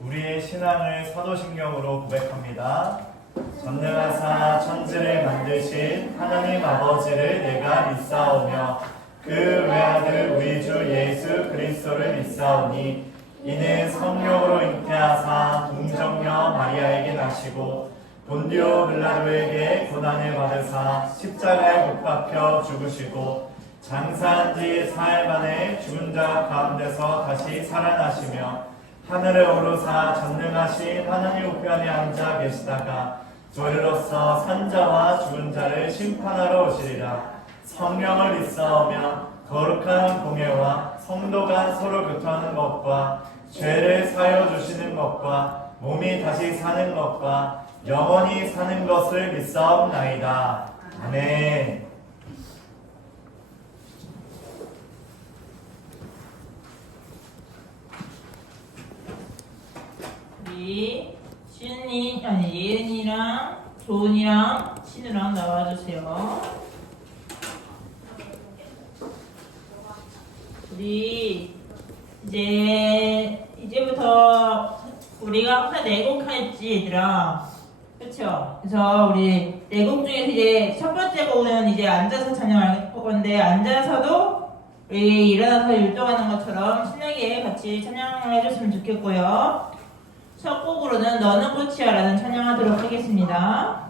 우리의 신앙을 사도신경으로 고백합니다. 전능하사 천지를 만드신 하나님 아버지를 내가 믿사오며 그 외아들 우리 주 예수 그리스도를 믿사오니 이는 성령으로 잉태하사 동정녀 마리아에게 나시고 본디오 빌라도에게 고난을 받으사 십자가에 못 박혀 죽으시고 장사한 지 사흘 만에 죽은 자 가운데서 다시 살아나시며 하늘에 오르사 전능하신 하나님 우편에 앉아 계시다가 저희로서 산자와 죽은 자를 심판하러 오시리라. 성령을 믿사오며 거룩한 공예와 성도 간 서로 교통하는 것과 죄를 사여 주시는 것과 몸이 다시 사는 것과 영원히 사는 것을 믿사옵나이다. 아멘. 우리 시은이 아니 예은이랑 조은이랑 신우랑 나와주세요. 우리 이제부터 우리가 항상 내곡할지 얘들아, 그렇죠? 그래서 우리 내곡 중에서 이제 첫 번째 곡은 이제 앉아서 찬양할 건데 앉아서도 우리 일어나서 율동하는 것처럼 신나게 같이 찬양을 해줬으면 좋겠고요. 첫 곡으로는 너는 꽃이야라는 찬양하도록 하겠습니다.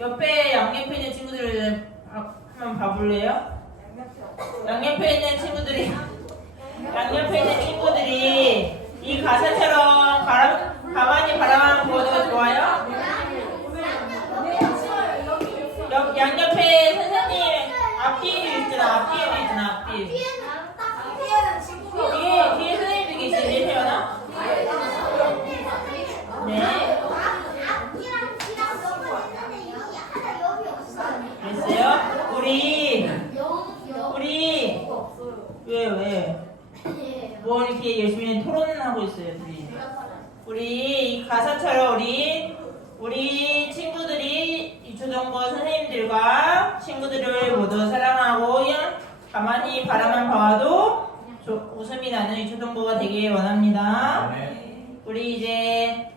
옆에 양옆에 있는 친구들 한번 봐볼래요? 양옆에 있는 친구들이 이 가사처럼 가만히 바라만 보여도 좋아요? 양옆에 선생님 앞뒤에도 있잖아. 뒤에 선생님도 계시지, 태연아? 네. 됐어요? 우리 왜? 뭐 이렇게 열심히 토론하고 있어요, 둘이. 우리 이 가사처럼 우리 가족들과 친구들을 모두 사랑하고 그냥 가만히 바라만 봐도 웃음이 나는 유초등부가 되길 원합니다. 네. 우리 이제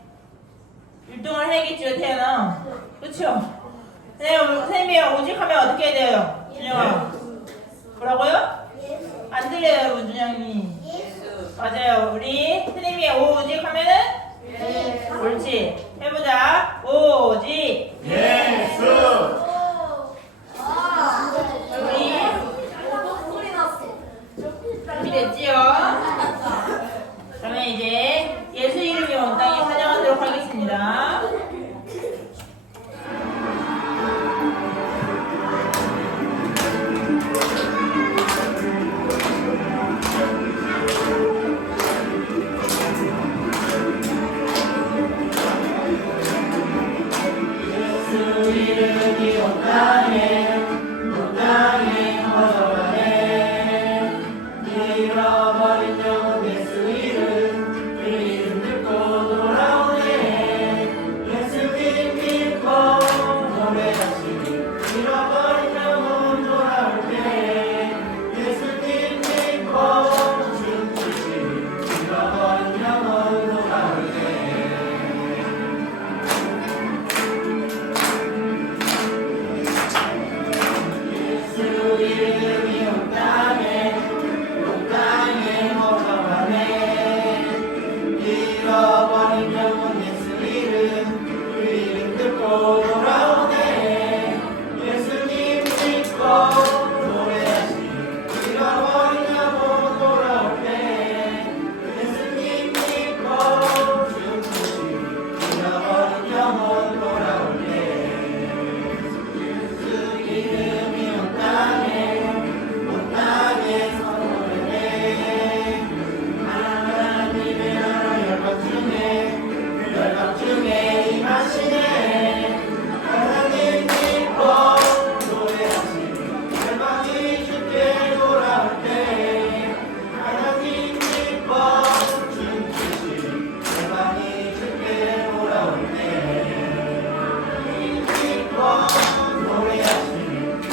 율동을 해야겠죠, 태연아? 그쵸? 네, 선생님이 오직하면 어떻게 해야 돼요? 준영아. 뭐라고요? 안 들려요, 준영이. 맞아요. 우리 선생님이 오직하면은? 옳지. 해보자. 오직. 예수. 우리 준비됐지요? 그러면 이제 예수 이름이 온 땅에 찬양하도록 하겠습니다. 예수 이름이 온 땅에 퍼져가네. 잃어버린 영혼 예수 이름, 그 이름 듣고 돌아오네. 예수님 믿고 노래하시니 잃어버린 영혼 돌아올 때. 예수님 믿고 춤추시니 잃어버린 영혼 돌아올 때. 예수 이름이 온 땅에 퍼져가네. 잃어버린 영혼 예수 이름, 그 이름 듣고 돌아오네. 예수님 믿고 노래하시니 잃어버린 영혼 돌아올 때. 예수님 믿고 춤추시니 잃어버린 영혼 돌아올 때. 예수 이름이 온 땅에 선포되네. 하나님의 나라 열방 중에 임하시네. 하나님 믿고 노래하시니 열방이 주께 돌아올 때. 하나님 믿고 춤추시니 열방이 주께 돌아올 때. 믿고 노래하시니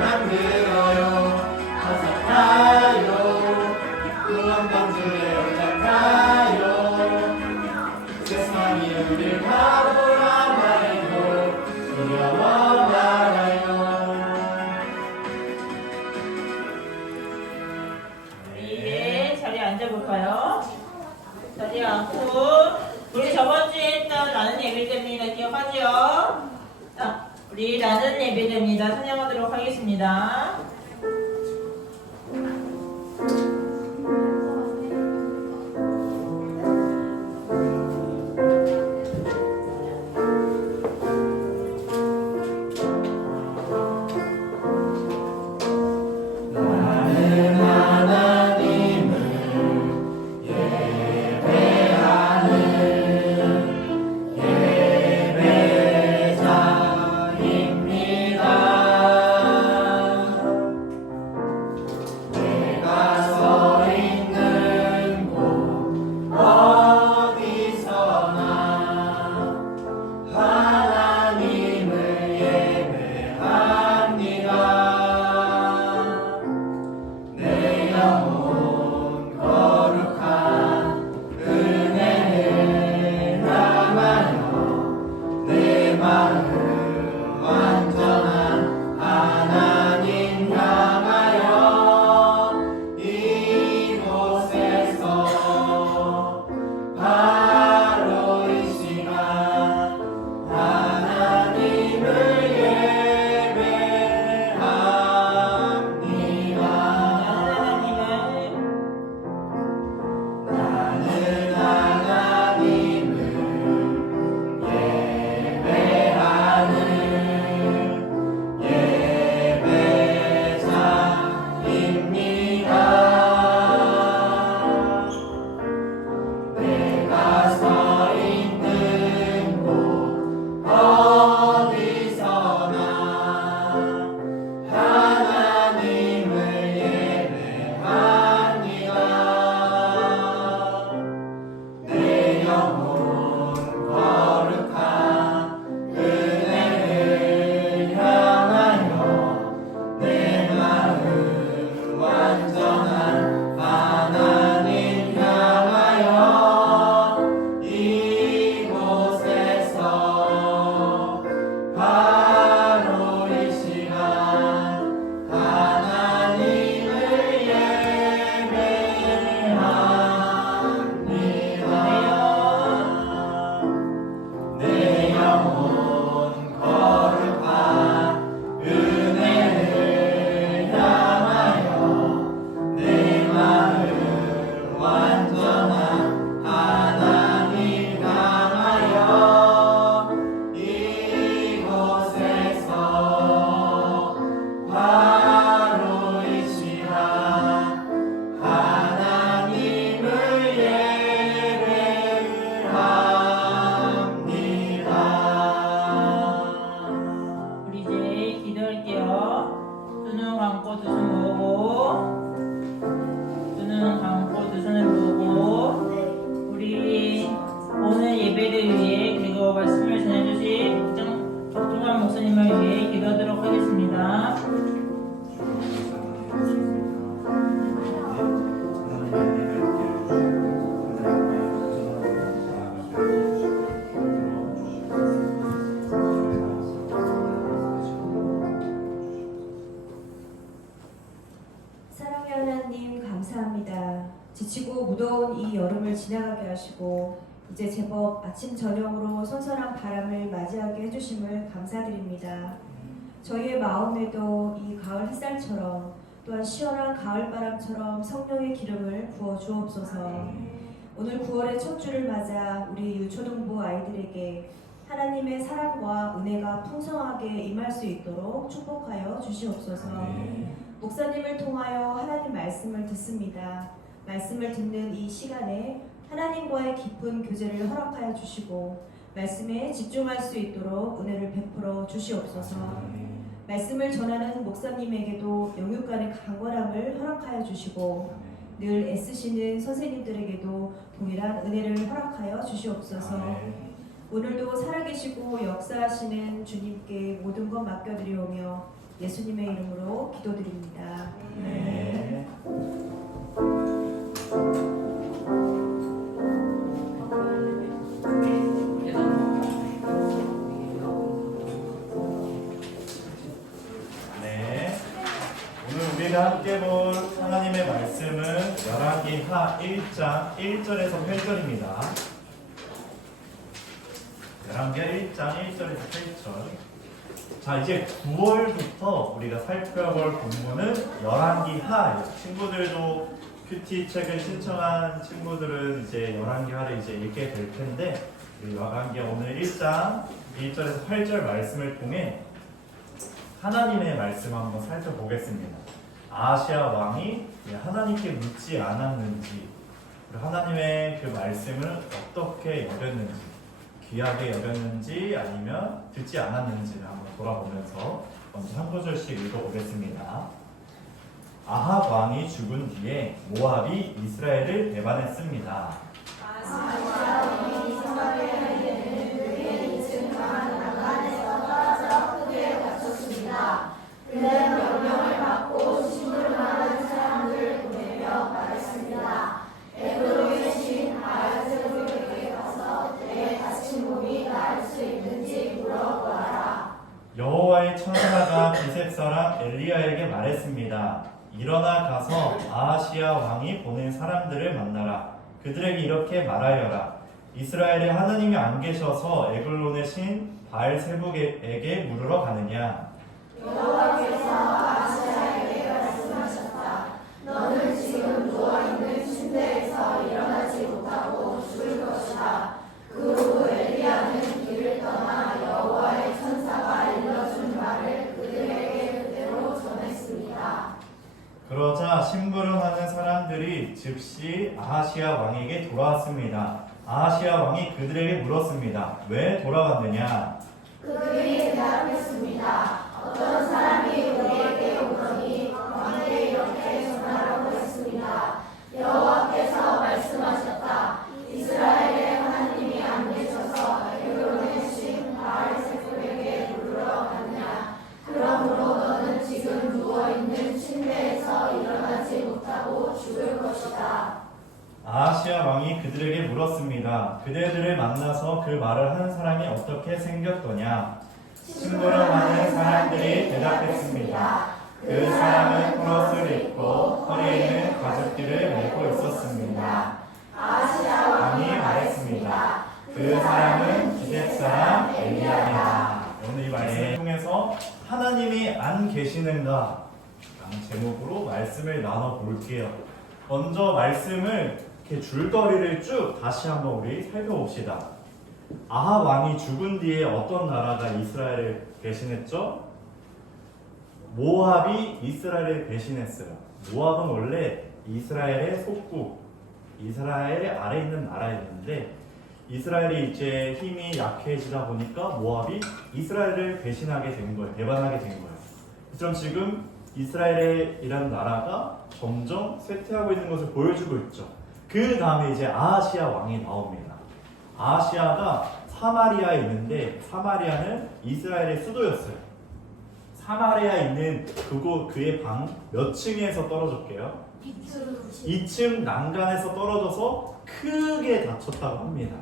만들어요. 어색하요 구원방주에 오작하요. 세상이 우릴 바보라 말고 두려워 말아요. 우리 이제 자리에 앉아볼까요? 자리에 앉고 우리 저번 주에 했던 나는 예배됩니다. 기억하죠? 자, 우리 나는 예배됩니다. 찬양하도록 하겠습니다. 나는 하나님을 예배하는 예배자입니다. 내가 서 있는 곳 어디서나 하나님을 예배합니다. 내 영혼 거룩한 은혜를 향하여 내 마음 완전한 하나님 향하여 이곳에서 바로 이 시간 하나님을 예배합니다. 나는 하나님을 예배하는 예배자입니다. 내가 서 있는 곳 어디서나 하나님을 예배합니다. 내 영혼 거룩한 은혜를 향하여 내 마음 완전한 하나님 향하여 이곳에서 바로 이 시간 하나님을 예배합니다. 내 영혼 거룩한 은혜를 향하여 내 마음 완전한 하나님 향하여 이곳에서 바로 이 시간 하나님을 예배합니다. 우리 이제 기도할게요. 두 눈 감고 두 손 모으고 두 눈 감고 두 손을 모으고 우리 오늘 예배를 위해 그리고 말씀을 전해주신 박종환 목사님을 위해 기도하도록 하겠습니다. 사랑의 하나님 감사합니다. 지치고 무더운 이 여름을 지나가게 하시고 이제 제법 아침 저녁으로 선선한 바람을 맞이하게 해주심을 감사드립니다. 저희의 마음에도 이 가을 햇살처럼 또한 시원한 가을바람처럼 성령의 기름을 부어 주옵소서. 오늘 9월의 첫 주를 맞아 우리 유초등부 아이들에게 하나님의 사랑과 은혜가 풍성하게 임할 수 있도록 축복하여 주시옵소서. 목사님을 통하여 하나님 말씀을 듣습니다. 말씀을 듣는 이 시간에 하나님과의 깊은 교제를 허락하여 주시고 말씀에 집중할 수 있도록 은혜를 베풀어 주시옵소서. 말씀을 전하는 목사님에게도 영육간의 강건함을 허락하여 주시고 늘 애쓰시는 선생님들에게도 동일한 은혜를 허락하여 주시옵소서. 오늘도 살아계시고 역사하시는 주님께 모든 것 맡겨드리오며 예수님의 이름으로 기도드립니다. 네. 네. 오늘 우리가 함께 볼 하나님의 말씀은 열왕기하 1장 1절에서 8절입니다. 열왕기하 1장 1절에서 8절. 자, 이제 9월부터 우리가 살펴볼 본문은 열왕기하. 친구들도 큐티 책을 신청한 친구들은 이제 열왕기하를 이제 읽게 될 텐데, 우리 열왕기하 오늘 1장 1절에서 8절 말씀을 통해 하나님의 말씀 한번 살펴보겠습니다. 아하시아 왕이 하나님께 묻지 않았는지, 그리고 하나님의 그 말씀을 어떻게 여겼는지, 귀하게 여겼는지 아니면 듣지 않았는지를 한번 돌아보면서 먼저 한 구절씩 읽어보겠습니다. 아합 왕이 죽은 뒤에 모압이 이스라엘을 배반했습니다. 그는 명령을 받고 신을 많은 사람들을 보내며 말했습니다. 에브로의 신 바알세불에게 가서 내 다친 몸이 나을 수 있는지 물어보아라. 여호와의 천사가 기셉 사람 엘리야에게 말했습니다. 일어나 가서 아하시아 왕이 보낸 사람들을 만나라. 그들에게 이렇게 말하여라. 이스라엘에 하나님이 안 계셔서 에글론의 신 바알세불에게 물으러 가느냐. 여호와께서 아하시아에게 말씀하셨다. 너는 지금 누워있는 침대에서 일어나지 못하고 죽을 것이다. 그 후 엘리야는 길을 떠나 여호와의 천사가 일러준 말을 그들에게 그대로 전했습니다. 그러자 심부름하는 사람들이 즉시 아하시아 왕에게 돌아왔습니다. 아하시아 왕이 그들에게 물었습니다. 왜 돌아왔느냐? 그들이 대답했습니다. 어떤 사람이 우리에게 오더니 왕에게 이렇게 전하라고 했습니다. 여호와께서 말씀하셨다. 이스라엘의 하나님이 안 계셔서 에글론의 신 바알세불에게 물으러 갔냐. 그러므로 너는 지금 누워있는 침대에서 일어나지 못하고 죽을 것이다. 아하시아 왕이 그들에게 물었습니다. 그대들을 만나서 그 말을 하는 사람이 어떻게 생겼더냐? 심부름하는 사람들이 대답했습니다. 그 사람은 푸릇을 입고 허리에는 가죽띠를 메고 있었습니다. 아하시아 왕이 말했습니다. 그 사람은 기셉 사람 엘리야다. 오늘 이 말씀을 통해서 하나님이 안 계시는가? 라는 제목으로 말씀을 나눠볼게요. 먼저 말씀을 이렇게 줄거리를 쭉 다시 한번 우리 살펴봅시다. 아합 왕이 죽은 뒤에 어떤 나라가 이스라엘을 배신했죠? 모압이 이스라엘을 배신했어요. 모압은 원래 이스라엘의 속국, 이스라엘의 아래 있는 나라였는데 이스라엘이 이제 힘이 약해지다 보니까 모압이 이스라엘을 배신하게 된 거예요. 배반하게 된 거예요. 그럼 지금 이스라엘이라는 나라가 점점 쇠퇴하고 있는 것을 보여주고 있죠. 그 다음에 이제 아하시아 왕이 나옵니다. 아하시아가 사마리아에 있는데 사마리아는 이스라엘의 수도였어요. 사마리아에 있는 그의 방 몇 층에서 떨어졌게요? 2층 난간에서 떨어져서 크게 다쳤다고 합니다.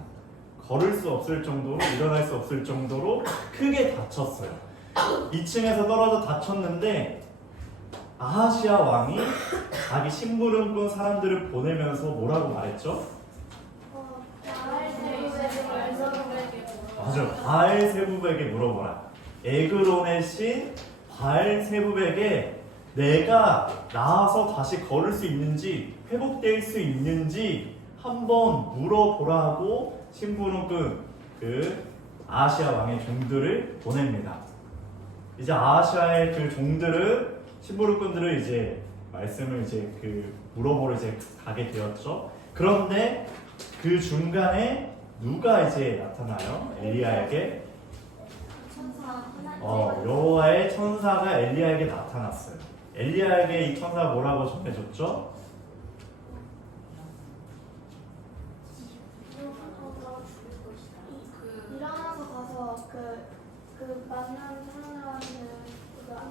걸을 수 없을 정도로, 일어날 수 없을 정도로 크게 다쳤어요. 2층에서 떨어져 다쳤는데 아하시아 왕이 자기 심부름꾼 사람들을 보내면서 뭐라고 말했죠? 맞아요. 바알세불에게 물어보라. 에그론의 신 바알세불에게 내가 나아서 다시 걸을 수 있는지 회복될 수 있는지 한번 물어보라고 심부름꾼 그 아하시아 왕의 종들을 보냅니다. 이제 아하시아의 그 종들은 심부름꾼들을 이제 말씀을 이제 그 물어보러 이제 가게 되었죠. 그런데 그 중간에 누가 이제 나타나요? 엘리야에게 여호와의 천사가 엘리야에게 나타났어요. 엘리야에게 이 천사가 뭐라고 전해줬죠? 일어나서 가서 그 만난 사람한테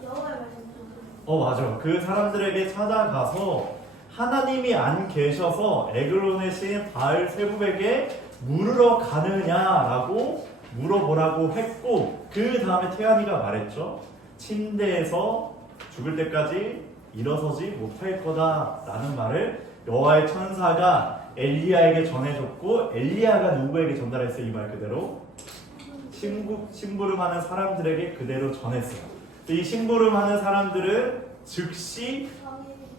여호와의 말씀. 맞아. 그 사람들에게 찾아가서 하나님이 안 계셔서 에글론의 신 바알 세부백에 물으러 가느냐라고 물어보라고 했고, 그 다음에 태안이가 말했죠. 침대에서 죽을 때까지 일어서지 못할 거다라는 말을 여호와의 천사가 엘리야에게 전해줬고, 엘리야가 누구에게 전달했어요? 이 말 그대로 심부름하는 사람들에게 그대로 전했어요. 이 심부름하는 사람들은 즉시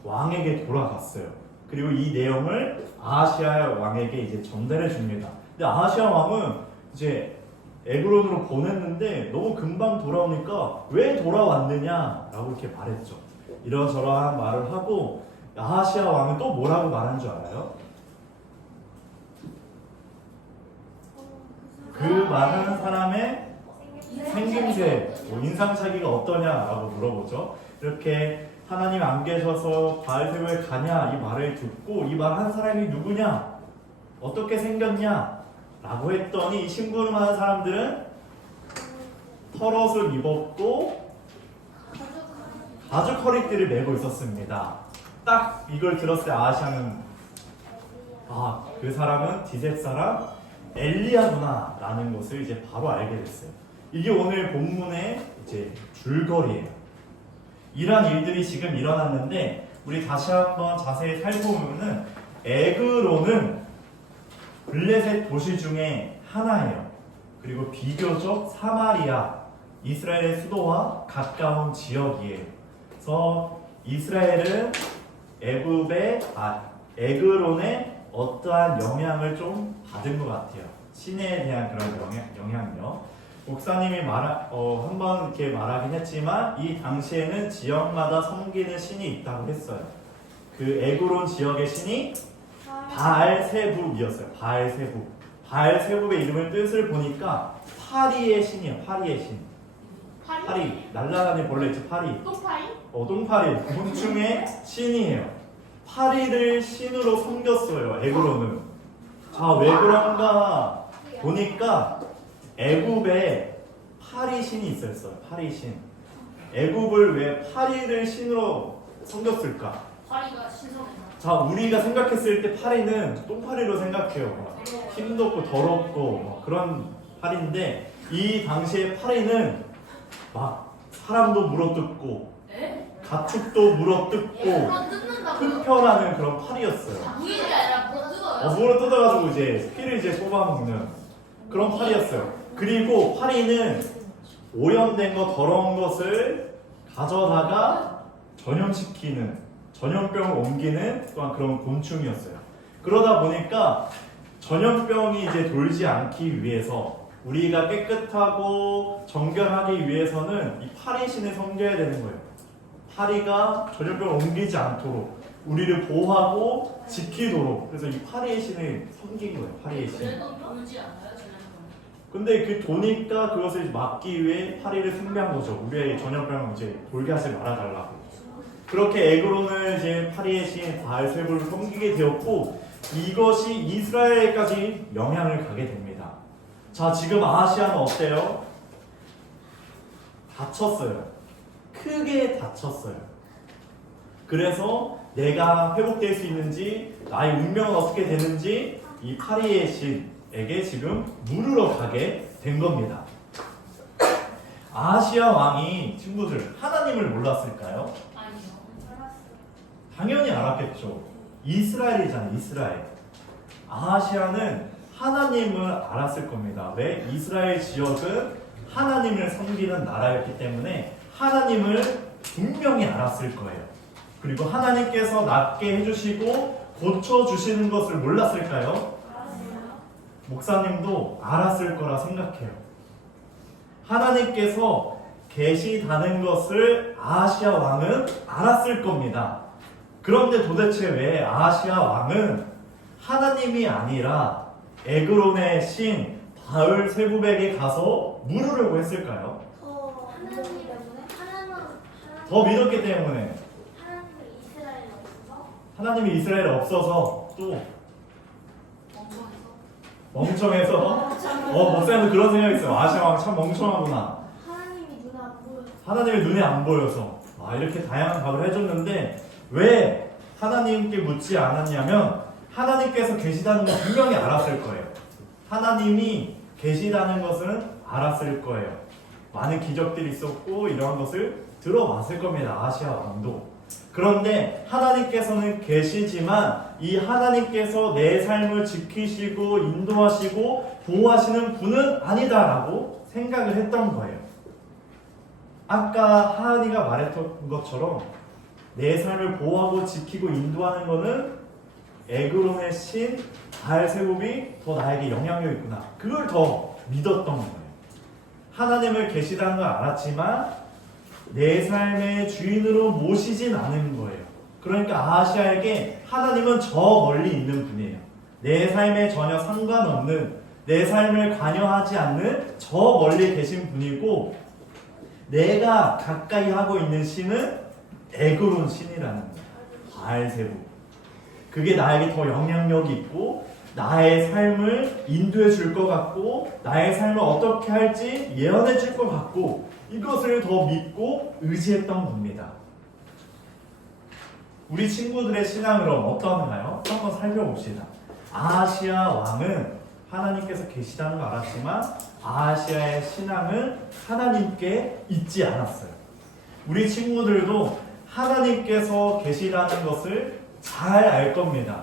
왕에게 돌아갔어요. 그리고 이 내용을 아하시아 왕에게 이제 전달해 줍니다. 근데 아하시아 왕은 이제 에그론으로 보냈는데 너무 금방 돌아오니까 왜 돌아왔느냐라고 이렇게 말했죠. 이런저런 말을 하고 아하시아 왕은 또 뭐라고 말한 줄 알아요? 그 많은 사람의 생김새, 인상착의가 어떠냐라고 물어보죠. 이렇게 하나님 안 계셔서 바알세부에 가냐 이 말을 듣고 이 말 한 사람이 누구냐? 어떻게 생겼냐? 라고 했더니 이 심부름하는 사람들은 털옷을 입었고 가죽 허리띠를 메고 있었습니다. 딱 이걸 들었을 때 아하시아는 그 사람은 디셉 사람 엘리야구나 라는 것을 이제 바로 알게 됐어요. 이게 오늘 본문의 이제 줄거리예요. 이런 일들이 지금 일어났는데 우리 다시 한번 자세히 살펴보면은 에그론은 블레셋 도시 중에 하나예요. 그리고 비교적 사마리아, 이스라엘의 수도와 가까운 지역이에요. 그래서 이스라엘은 에그론의 어떠한 영향을 좀 받은 것 같아요. 신에 대한 그런 영향력. 목사님이 한번 이렇게 말하긴 했지만 이 당시에는 지역마다 섬기는 신이 있다고 했어요. 그 에그론 지역의 신이 바알세붑이었어요. 바알세붑의 이름을 뜻을 보니까 파리의 신이에요. 파리의 신. 파리, 날아다니는 벌레 있죠. 파리. 똥파리? 똥파리. 곤충의 신이에요. 파리를 신으로 섬겼어요. 에그론은. 자, 왜 그런가 보니까 애굽에 파리 신이 있었어요. 파리 신. 애굽을 왜 파리를 신으로 섬겼을까? 파리가 신성했나? 자, 우리가 생각했을 때 파리는 똥파리로 생각해요. 막 힘도 없고 더럽고 막 그런 파리인데 이 당시에 파리는 막 사람도 물어뜯고 가축도 물어뜯고 뜯는다고요? 흡혈하는 그런 파리였어요. 무일이 아니라 물어 뜯어요? 물어 뜯어가지고 이제 피를 이제 뽑아먹는 그런 파리였어요. 그리고 파리는 오염된 거 더러운 것을 가져다가 전염병을 옮기는 또한 그런 곤충이었어요. 그러다 보니까 전염병이 이제 돌지 않기 위해서 우리가 깨끗하고 정결하기 위해서는 이 파리신을 섬겨야 되는 거예요. 파리가 전염병을 옮기지 않도록 우리를 보호하고 지키도록. 그래서 이 파리의 신을 섬긴 거예요. 파리의 신. 그래도 돌지 않아요? 근데 그 도니까 그것을 막기 위해 파리를 숭배한 거죠. 우리의 전염병을 이제 돌게 하지 말아달라고. 그렇게 에그론은 이제 파리의 신 바알세부를 섬기게 되었고 이것이 이스라엘까지 영향을 가게 됩니다. 자, 지금 아하시아는 어때요? 다쳤어요. 크게 다쳤어요. 그래서 내가 회복될 수 있는지 나의 운명은 어떻게 되는지 이 파리의 신에게 지금 물으러 가게 된 겁니다. 아하시아 왕이 친구들 하나님을 몰랐을까요? 아니요. 당연히 알았겠죠. 이스라엘이잖아요. 이스라엘. 아하시아는 하나님을 알았을 겁니다. 왜? 이스라엘 지역은 하나님을 섬기는 나라였기 때문에 하나님을 분명히 알았을 거예요. 그리고 하나님께서 낫게 해주시고 고쳐주시는 것을 몰랐을까요? 목사님도 알았을 거라 생각해요. 하나님께서 계시다는 것을 아하시아 왕은 알았을 겁니다. 그런데 도대체 왜 아하시아 왕은 하나님이 아니라 에그론의 신 바알세붑에게 가서 물으려고 했을까요? 더 믿었기 때문에. 하나님이 이스라엘에 없어서 또 멍청해서 목사님도 그런 생각이 있어요. 아하시아 왕 참 멍청하구나. 하나님의 눈에 안 보여서 이렇게 다양한 답을 해줬는데 왜 하나님께 묻지 않았냐면 하나님께서 계시다는 건 분명히 알았을 거예요. 하나님이 계시다는 것은 알았을 거예요. 많은 기적들이 있었고 이러한 것을 들어봤을 겁니다. 아시아 왕도. 그런데 하나님께서는 계시지만 이 하나님께서 내 삶을 지키시고 인도하시고 보호하시는 분은 아니다라고 생각을 했던 거예요. 아까 하은이가 말했던 것처럼 내 삶을 보호하고 지키고 인도하는 것은 에그론의 신 바알세불이 더 나에게 영향력이 있구나. 그걸 더 믿었던 거예요. 하나님을 계시다는 걸 알았지만 내 삶의 주인으로 모시진 않은 거예요. 그러니까 아하시아에게 하나님은 저 멀리 있는 분이에요. 내 삶에 전혀 상관없는, 내 삶을 관여하지 않는 저 멀리 계신 분이고, 내가 가까이 하고 있는 신은 에그론 신이라는 거예요. 바알세불. 그게 나에게 더 영향력이 있고 나의 삶을 인도해 줄 것 같고 나의 삶을 어떻게 할지 예언해 줄 것 같고 이것을 더 믿고 의지했던 겁니다. 우리 친구들의 신앙은 그럼 어떤가요? 한번 살펴봅시다. 아하시아 왕은 하나님께서 계시다는 걸 알았지만 아하시아의 신앙은 하나님께 있지 않았어요. 우리 친구들도 하나님께서 계시다는 것을 잘 알 겁니다.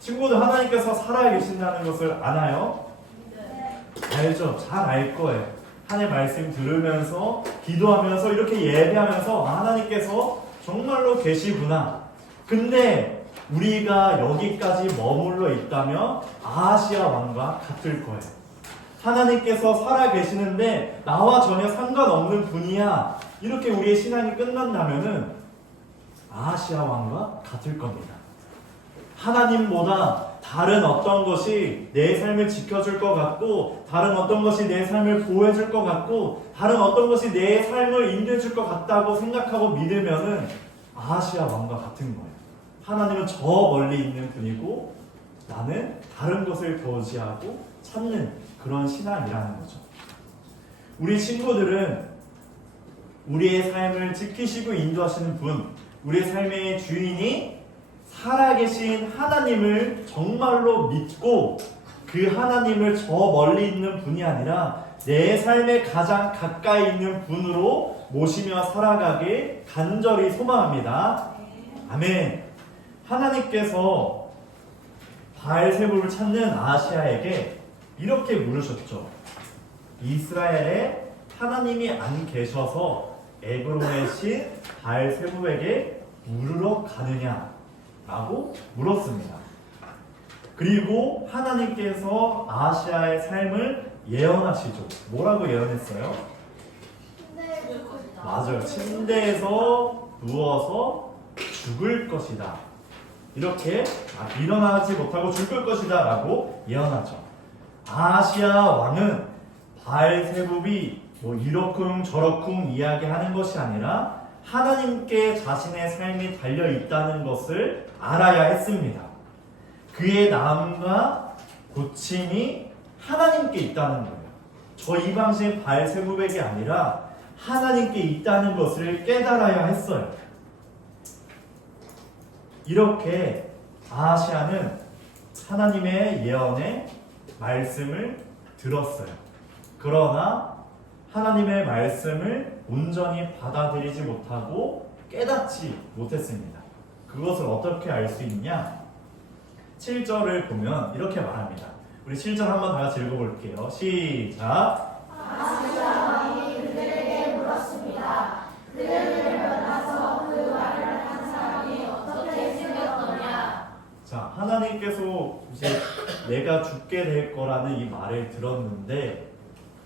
친구들 하나님께서 살아계신다는 것을 아나요? 네. 알죠. 잘 알 거예요. 하나님 말씀 들으면서 기도하면서 이렇게 예배하면서 하나님께서 정말로 계시구나. 근데 우리가 여기까지 머물러 있다면 아하시아 왕과 같을 거예요. 하나님께서 살아계시는데 나와 전혀 상관없는 분이야. 이렇게 우리의 신앙이 끝난다면은 아하시아 왕과 같을 겁니다. 하나님보다 다른 어떤 것이 내 삶을 지켜줄 것 같고 다른 어떤 것이 내 삶을 보호해줄 것 같고 다른 어떤 것이 내 삶을 인도해줄 것 같다고 생각하고 믿으면은 아하시아 왕과 같은 거예요. 하나님은 저 멀리 있는 분이고 나는 다른 것을 더 의지하고 찾는 그런 신앙이라는 거죠. 우리 친구들은 우리의 삶을 지키시고 인도하시는 분, 우리의 삶의 주인이 살아계신 하나님을 정말로 믿고 그 하나님을 저 멀리 있는 분이 아니라 내 삶에 가장 가까이 있는 분으로 모시며 살아가길 간절히 소망합니다. 아멘. 하나님께서 바알세불을 찾는 아하시아에게 이렇게 물으셨죠. 이스라엘에 하나님이 안 계셔서 에그론의 신 바알세불에게 물으러 가느냐? 라고 물었습니다. 그리고 하나님께서 아하시아의 삶을 예언하시죠. 뭐라고 예언했어요? 죽을 것이다. 맞아요. 침대에서 누워서 죽을 것이다. 이렇게 일어나지 못하고 죽을 것이다 라고 예언하죠. 아하시아 왕은 바알세불이 이러쿵 저러쿵 이야기하는 것이 아니라 하나님께 자신의 삶이 달려 있다는 것을 알아야 했습니다. 그의 나음과 고침이 하나님께 있다는 거예요. 저 이방신 바알세불에게 아니라 하나님께 있다는 것을 깨달아야 했어요. 이렇게 아하시아는 하나님의 예언의 말씀을 들었어요. 그러나 하나님의 말씀을 온전히 받아들이지 못하고 깨닫지 못했습니다. 그것을 어떻게 알 수 있냐? 7절을 보면 이렇게 말합니다. 우리 7절 한번 다 같이 읽어볼게요. 시작. 아하시아 왕이 그들에게 물었습니다. 그들을 만나서 그 말을 한 사람이 어떻게 생겼더냐? 자, 하나님께서 이제 내가 죽게 될 거라는 이 말을 들었는데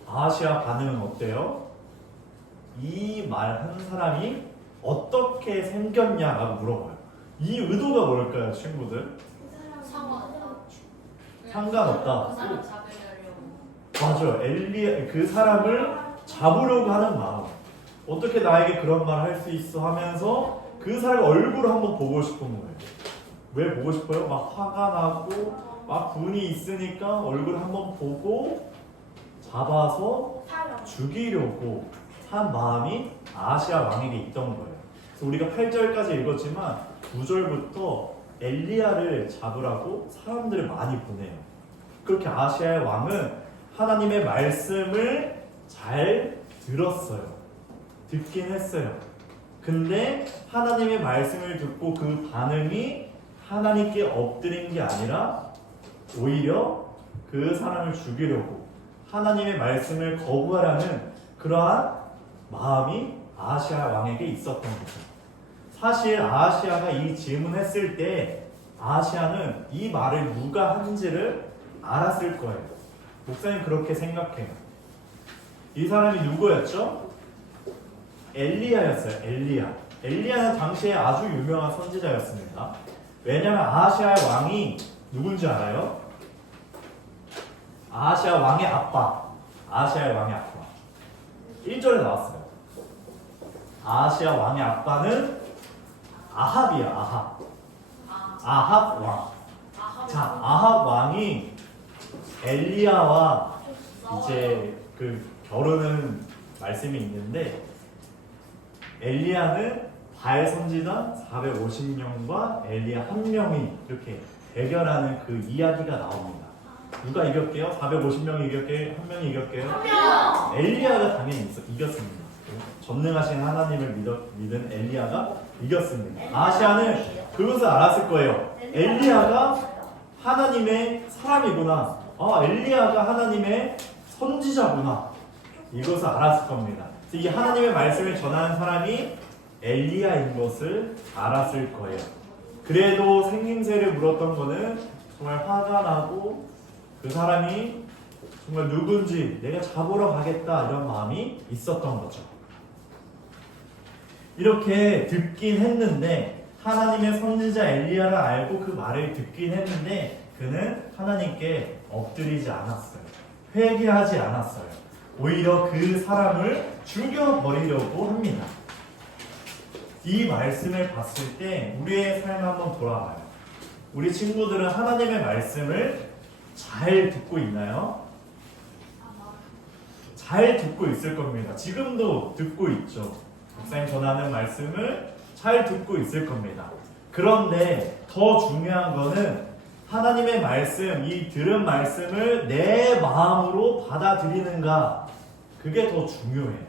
아하시아 반응은 어때요? 이 말 한 사람이 어떻게 생겼냐라고 물어봐요. 이 의도가 뭘까요, 친구들? 상관없다. 그 사람 잡으려고. 맞아요. 그 사람을 잡으려고 하는 마음. 어떻게 나에게 그런 말 할 수 있어 하면서 그 사람 얼굴을 한번 보고 싶은 거예요. 왜 보고 싶어요? 막 화가 나고 막 분이 있으니까 얼굴 한번 보고 잡아서 죽이려고 한 마음이 아하시아 왕에게 있던 거예요. 그래서 우리가 8절까지 읽었지만 9절부터 엘리야를 잡으라고 사람들을 많이 보내요. 그렇게 아하시아의 왕은 하나님의 말씀을 잘 들었어요. 듣긴 했어요. 근데 하나님의 말씀을 듣고 그 반응이 하나님께 엎드린 게 아니라 오히려 그 사람을 죽이려고 하나님의 말씀을 거부하라는 그러한 마음이 아하시아 왕에게 있었던 거죠. 사실 아하시아가 이 질문했을 때 아하시아는 이 말을 누가 한지를 알았을 거예요. 목사님 그렇게 생각해요. 이 사람이 누구였죠? 엘리야였어요. 엘리야는 당시에 아주 유명한 선지자였습니다. 왜냐하면 아하시아의 왕이 누군지 알아요? 아하시아 왕의 아빠. 1절에 나왔어요. 아하시아 왕의 아빠는 아합이야. 아합 왕. 자, 아합 왕이 엘리야와 이제 그 결혼은 말씀이 있는데 엘리야는 바알 선지자 450명과 엘리야 1명이 이렇게 대결하는 그 이야기가 나옵니다. 누가 이겼게요? 450명이 이겼게요? 1명이 이겼게요? 엘리야가 당연히 이겼습니다. 전능하신 하나님을 믿은 엘리야가 이겼습니다. 아하시아는 그것을 알았을 거예요. 엘리야가 하나님의 사람이구나. 엘리야가 하나님의 선지자구나. 이것을 알았을 겁니다. 이 하나님의 말씀을 전하는 사람이 엘리야인 것을 알았을 거예요. 그래도 생김새를 물었던 거는 정말 화가 나고 그 사람이 정말 누군지 내가 잡으러 가겠다 이런 마음이 있었던 거죠. 이렇게 듣긴 했는데 하나님의 선지자 엘리야를 알고 그 말을 듣긴 했는데 그는 하나님께 엎드리지 않았어요. 회개하지 않았어요. 오히려 그 사람을 죽여버리려고 합니다. 이 말씀을 봤을 때 우리의 삶을 한번 돌아봐요. 우리 친구들은 하나님의 말씀을 잘 듣고 있나요? 잘 듣고 있을 겁니다. 지금도 듣고 있죠. 목사님 전하는 말씀을 잘 듣고 있을 겁니다. 그런데 더 중요한 거는 하나님의 말씀, 이 들은 말씀을 내 마음으로 받아들이는가, 그게 더 중요해요.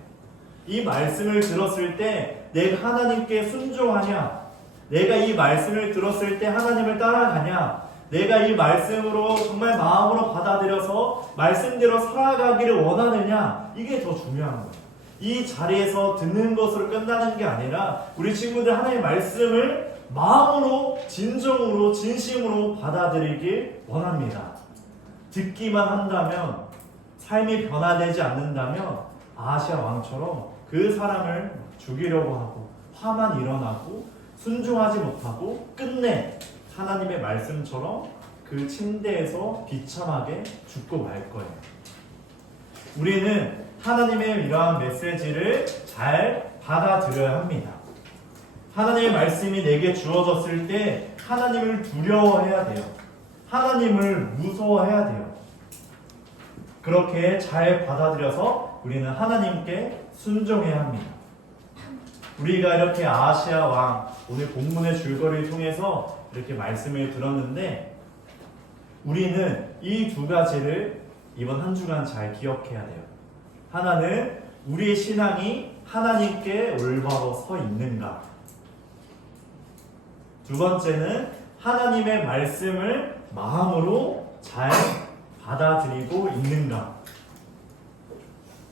이 말씀을 들었을 때 내가 하나님께 순종하냐, 내가 이 말씀을 들었을 때 하나님을 따라가냐, 내가 이 말씀으로 정말 마음으로 받아들여서 말씀대로 살아가기를 원하느냐, 이게 더 중요한 거예요. 이 자리에서 듣는 것으로 끝나는 게 아니라 우리 친구들 하나님의 말씀을 마음으로, 진정으로, 진심으로 받아들이길 원합니다. 듣기만 한다면, 삶이 변화되지 않는다면 아하시아 왕처럼 그 사람을 죽이려고 하고 화만 일어나고 순종하지 못하고 끝내 하나님의 말씀처럼 그 침대에서 비참하게 죽고 말 거예요. 우리는 하나님의 이러한 메시지를 잘 받아들여야 합니다. 하나님의 말씀이 내게 주어졌을 때 하나님을 두려워해야 돼요. 하나님을 무서워해야 돼요. 그렇게 잘 받아들여서 우리는 하나님께 순종해야 합니다. 우리가 이렇게 아하시아 왕, 오늘 본문의 줄거리를 통해서 이렇게 말씀을 들었는데 우리는 이 두 가지를 이번 한 주간 잘 기억해야 돼요. 하나는 우리의 신앙이 하나님께 올바로 서 있는가. 두 번째는 하나님의 말씀을 마음으로 잘 받아들이고 있는가.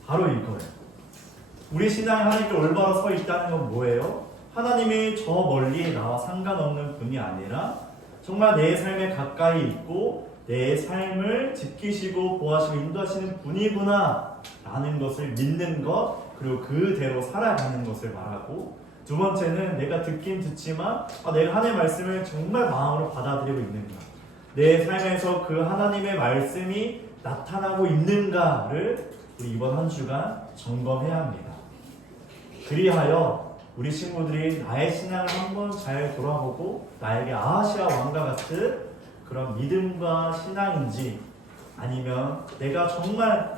바로 이거예요. 우리 신앙이 하나님께 올바로 서 있다는 건 뭐예요? 하나님이 저 멀리 나와 상관없는 분이 아니라 정말 내 삶에 가까이 있고 내 삶을 지키시고 보호하시고 인도하시는 분이구나 라는 것을 믿는 것, 그리고 그대로 살아가는 것을 말하고, 두 번째는 내가 듣긴 듣지만 내가 하나님의 말씀을 정말 마음으로 받아들이고 있는가, 내 삶에서 그 하나님의 말씀이 나타나고 있는가를 우리 이번 한 주간 점검해야 합니다. 그리하여 우리 친구들이 나의 신앙을 한번 잘 돌아보고 나에게 아하시아 왕과 같은 그런 믿음과 신앙인지, 아니면 내가 정말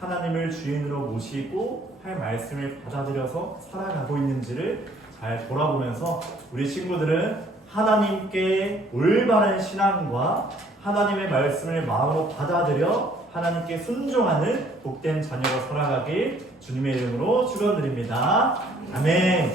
하나님을 주인으로 모시고 할 말씀을 받아들여서 살아가고 있는지를 잘 돌아보면서 우리 친구들은 하나님께 올바른 신앙과 하나님의 말씀을 마음으로 받아들여 하나님께 순종하는 복된 자녀로 살아가길 주님의 이름으로 축원드립니다. 아멘.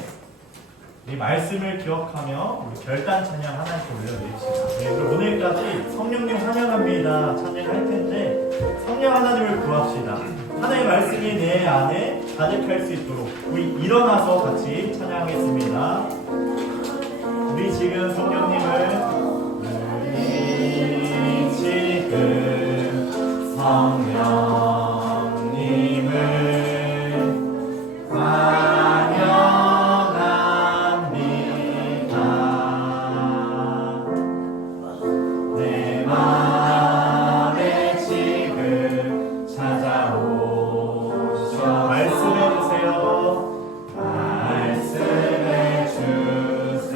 이 말씀을 기억하며 우리 결단 찬양 하나씩 올려드립시다. 네, 그럼 오늘까지 성령님 찬양합니다. 찬양할 텐데 성령 하나님을 구합시다. 하나님의 말씀이 내 안에 가득할 수 있도록 우리 일어나서 같이 찬양하겠습니다. 우리 지금 성령님을 우리 지금 성령님을 환영합니다. 내 맘에 지금 찾아오셔 말씀해주세요.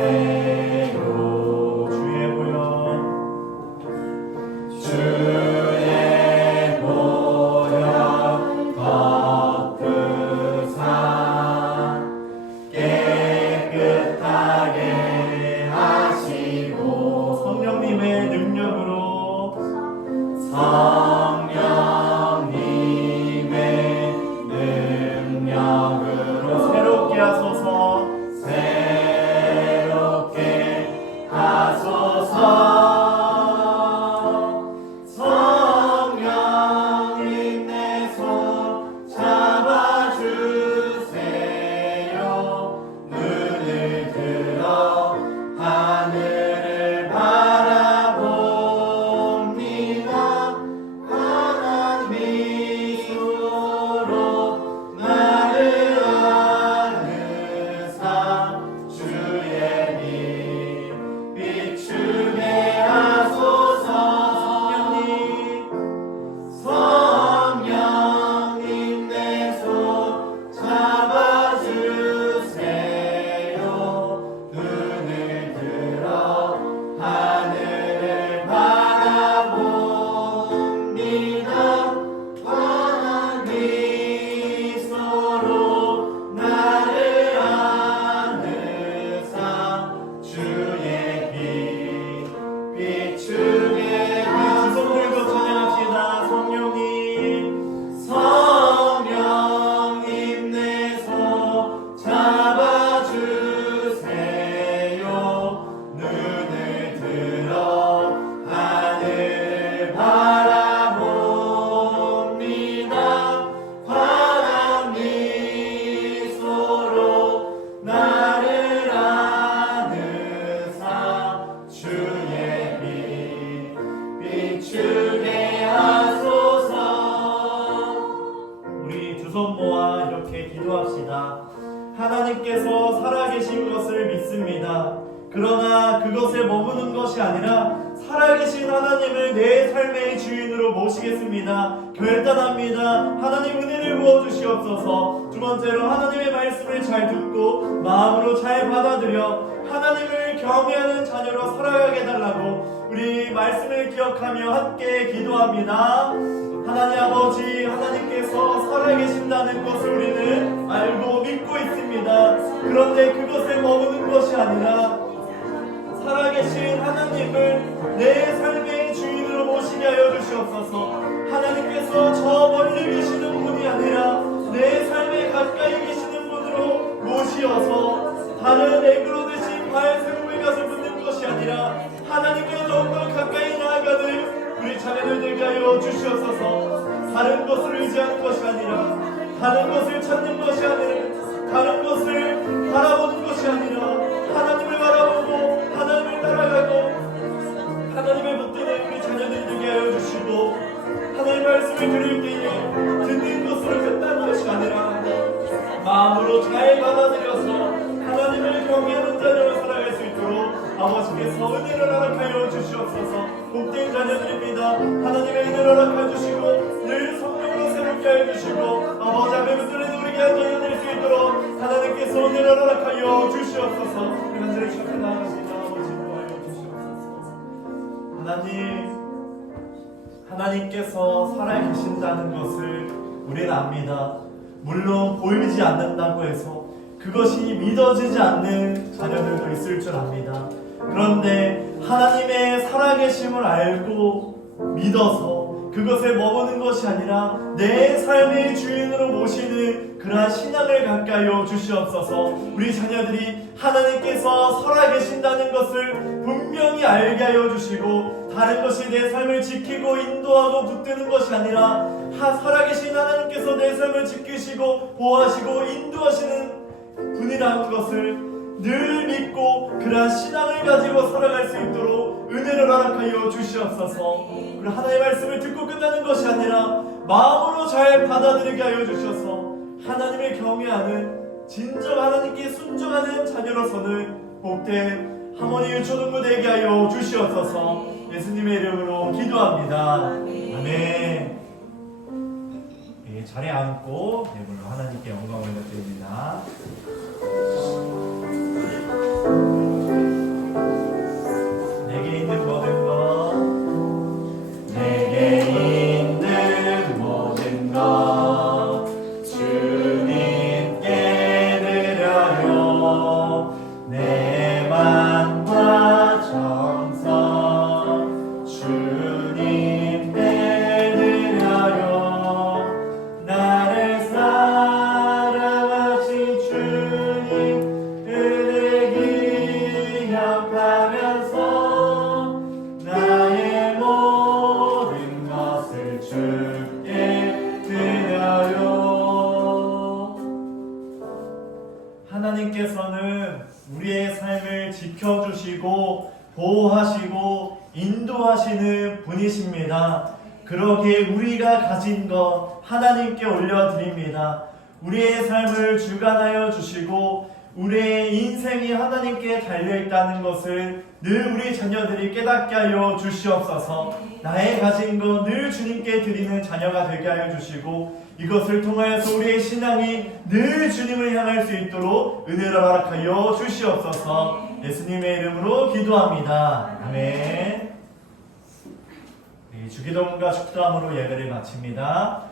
말씀해주세요. 주의 보혈 덮으사 깨끗하게 하시고 성령님의 능력으로 새롭게 하소서. 새롭게 하소서. 성령님 내 손 잡아주세요. 눈을 들어 하늘을 바라봅니다. 환한 미소로 나를 안으사 주의 빛 비추게 하소서. 성령님 내 손 잡아주세요. 눈을 들어 하늘을 바라봅니다. 환한 미소로 나를 안으사 주의 빛 비추게 두 손 들고 찬양합시다. 성령님 내 손 잡아주세요. 눈을 들어 하늘을 바라봅니다. 환한 미소로 나를 안으사 주의 빛 비추게 하소서. 우리 두 손 모아 이렇게 기도합시다. 하나님께서 살아계신 것을 믿습니다. 그러나 그것에 머무는 것이 아니라 살아계신 하나님을 내 삶의 주인으로 모시겠습니다. 결단합니다. 하나님 은혜를 부어주시옵소서. 두 번째로 하나님의 말씀을 잘 듣고 마음으로 잘 받아들여 하나님을 경외하는 자녀로 살아가게 해달라고 우리 말씀을 기억하며 함께 기도합니다. 하나님 아버지, 하나님께서 살아계신다는 것을 우리는 알고 믿고 있습니다. 그런데 그것에 머무는 것이 아니라 살아계신 하나님을 내 삶의 주인으로 모시게 하여 주시옵소서. 하나님께서 저 멀리 계시는 분이 아니라 내 삶에 가까이 계시는 분으로 모시어서 다른 에그로드신 바알세움에 가서 붙는 것이 아니라 하나님과 더욱더 가까이 나아가는 우리 자매들 되게 하여 주시옵소서. 다른 것을 의지하는 것이 아니라 다른 것을 찾는 것이 아니라 다른 것을 바라보는 것이 아니라 하나님을 바라보고 하나님을 따라가고 하나님의 붙드는 우리 자녀들이 되게 하여 주시고 하나님의 말씀을 들을 때에 듣는 것으로 끝나는 것이 아니라 마음으로 잘 받아들여서 하나님을 경외하는 자녀로 살아갈 수 있도록 아버지께서 은혜를 허락하여 주시옵소서. 복된 자녀들입니다. 하나님의 은혜를 허락하여 주시고 늘 성령으로 새롭게 하여 주시고 아버지 앞에 붙들리는 우리가 자녀될 수 있도록 하나님께서 은혜를 허락하여 주시옵소서. 우리 한 자리 찾아 나아갑니다. 아버지 도와여 주시옵소서. 하나님께서 살아계신다는 것을 우리는 압니다. 물론 보이지 않는다고 해서 그것이 믿어지지 않는 자녀들도 있을 줄 압니다. 그런데 하나님의 살아계심을 알고 믿어서 그것에 머무는 것이 아니라 내 삶의 주인으로 모시는 그러한 신앙을 갖게 하여 주시옵소서. 우리 자녀들이 하나님께서 살아계신다는 것을 분명히 알게 하여 주시고, 다른 것이 내 삶을 지키고 인도하고 붙드는 것이 아니라 살아계신 하나님께서 내 삶을 지키시고 보호하시고 인도하시는 분이라는 것을 늘 믿고 그러한 신앙을 가지고 살아갈 수 있도록 은혜를 허락하여 주시옵소서. 그리고 하나님의 말씀을 듣고 끝나는 것이 아니라 마음으로 잘 받아들이게 하여 주셔서 하나님을 경외하는 진정 하나님께 순종하는 자녀로서는 복된 하모니 유초동부 되게 하여 주시옵소서. 예수님의 이름으로 기도합니다. 아멘. 자리에 앉고 예물로 하나님께 영광을 드립니다. 내게 있는 모든 것, 내게 있는 모든 것 주님께 드려요. 내 맘과 정성 주님께 드려요. 나를 사랑하신 주님 은혜 기억하면서 나의 모든 것을 주께 드려요. 하나님께서는 우리의 삶을 지켜주시고 보호하시고 인도하시는 분이십니다. 그러기에 우리가 가진 것 하나님께 올려드립니다. 우리의 삶을 주관하여 주시고 우리의 인생이 하나님께 달려있다는 것을 늘 우리 자녀들이 깨닫게 하여 주시옵소서. 나의 가진 것 늘 주님께 드리는 자녀가 되게 하여 주시고 이것을 통하여서 우리의 신앙이 늘 주님을 향할 수 있도록 은혜를 허락하여 주시옵소서. 예수님의 이름으로 기도합니다. 아멘. 주기도문과 축도함으로 예배를 마칩니다.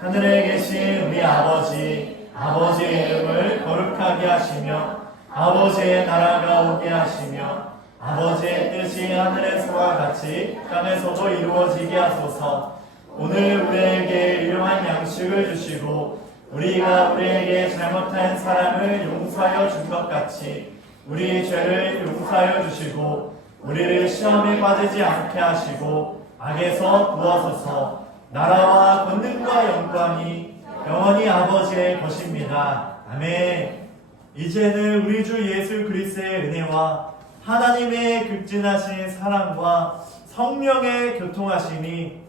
하늘에 계신 우리 아버지, 아버지의 이름을 거룩하게 하시며 아버지의 나라가 오게 하시며 아버지의 뜻이 하늘에서와 같이 땅에서도 이루어지게 하소서. 오늘 우리에게 일용할 양식을 주시고 우리가 우리에게 잘못한 사람을 용서하여 준 것 같이 우리 죄를 용서하여 주시고 우리를 시험에 빠지지 않게 하시고 악에서 구하소서. 나라와 권능과 영광이 영원히 아버지의 것입니다. 아멘. 이제는 우리 주 예수 그리스도의 은혜와 하나님의 극진하신 사랑과 성령의 교통하심이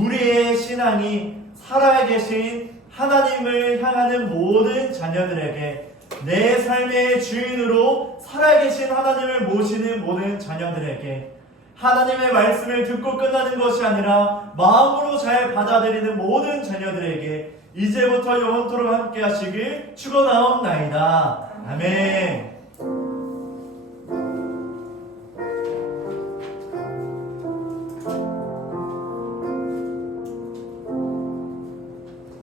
우리의 신앙이 살아계신 하나님을 향하는 모든 자녀들에게 내 삶의 주인으로 살아계신 하나님을 모시는 모든 자녀들에게 하나님의 말씀을 듣고 끝나는 것이 아니라 마음으로 잘 받아들이는 모든 자녀들에게 이제부터 영원토록 함께 하시길 축원하옵나이다. 아멘.